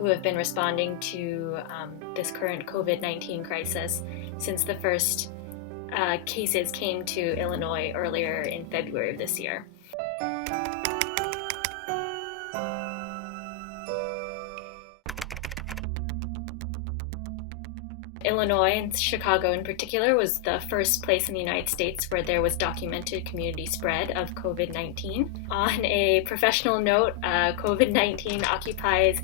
who have been responding to this current COVID-19 crisis since the first cases came to Illinois earlier in February of this year. Illinois, and Chicago in particular, was the first place in the United States where there was documented community spread of COVID-19. On a professional note, COVID-19 occupies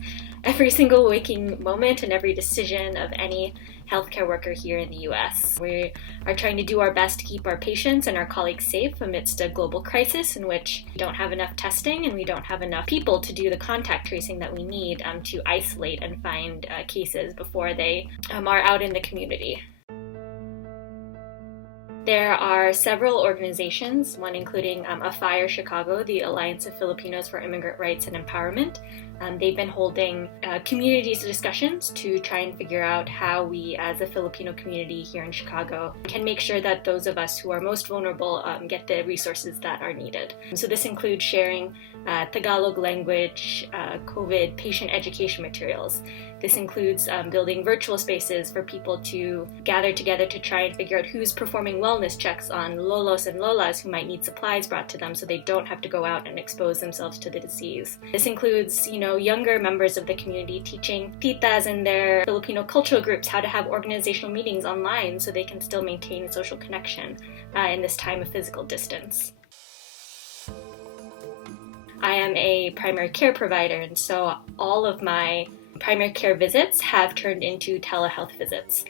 every single waking moment and every decision of any healthcare worker here in the U.S. We are trying to do our best to keep our patients and our colleagues safe amidst a global crisis in which we don't have enough testing and we don't have enough people to do the contact tracing that we need to isolate and find cases before they are out in the community. There are several organizations, one including AFIRE Chicago, the Alliance of Filipinos for Immigrant Rights and Empowerment. They've been holding communities discussions to try and figure out how we as a Filipino community here in Chicago can make sure that those of us who are most vulnerable get the resources that are needed. So this includes sharing Tagalog language COVID patient education materials. This includes building virtual spaces for people to gather together to try and figure out who's performing wellness checks on lolos and lolas who might need supplies brought to them so they don't have to go out and expose themselves to the disease. This includes, younger members of the community teaching titas and their Filipino cultural groups how to have organizational meetings online so they can still maintain social connection in this time of physical distance. I am a primary care provider, and so all of my primary care visits have turned into telehealth visits.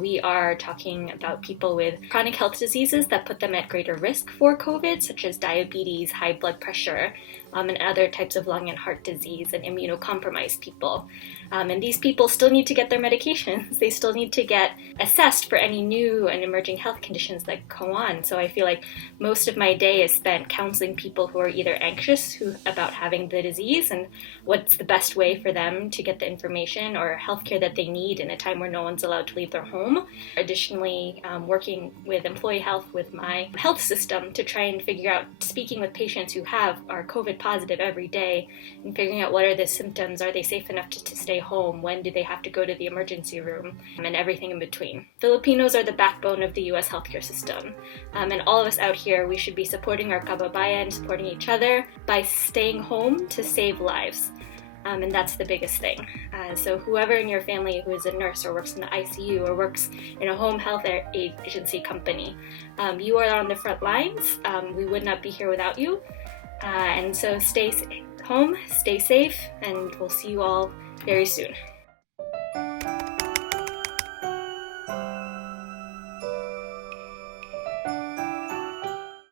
We are talking about people with chronic health diseases that put them at greater risk for COVID, such as diabetes, high blood pressure, and other types of lung and heart disease, and immunocompromised people. And these people still need to get their medications. They still need to get assessed for any new and emerging health conditions that go on. So I feel like most of my day is spent counseling people who are either anxious about having the disease and what's the best way for them to get the information or healthcare that they need in a time where no one's allowed to leave their home. Additionally, working with employee health with my health system to try and figure out, speaking with patients who are COVID positive every day and figuring out what are the symptoms, are they safe enough to stay home, when do they have to go to the emergency room, and everything in between. Filipinos are the backbone of the U.S. healthcare system, and all of us out here, we should be supporting our kababayan, supporting each other by staying home to save lives. And that's the biggest thing. So whoever in your family who is a nurse or works in the ICU or works in a home health agency company, you are on the front lines. We would not be here without you. And so stay home, stay safe, and we'll see you all very soon.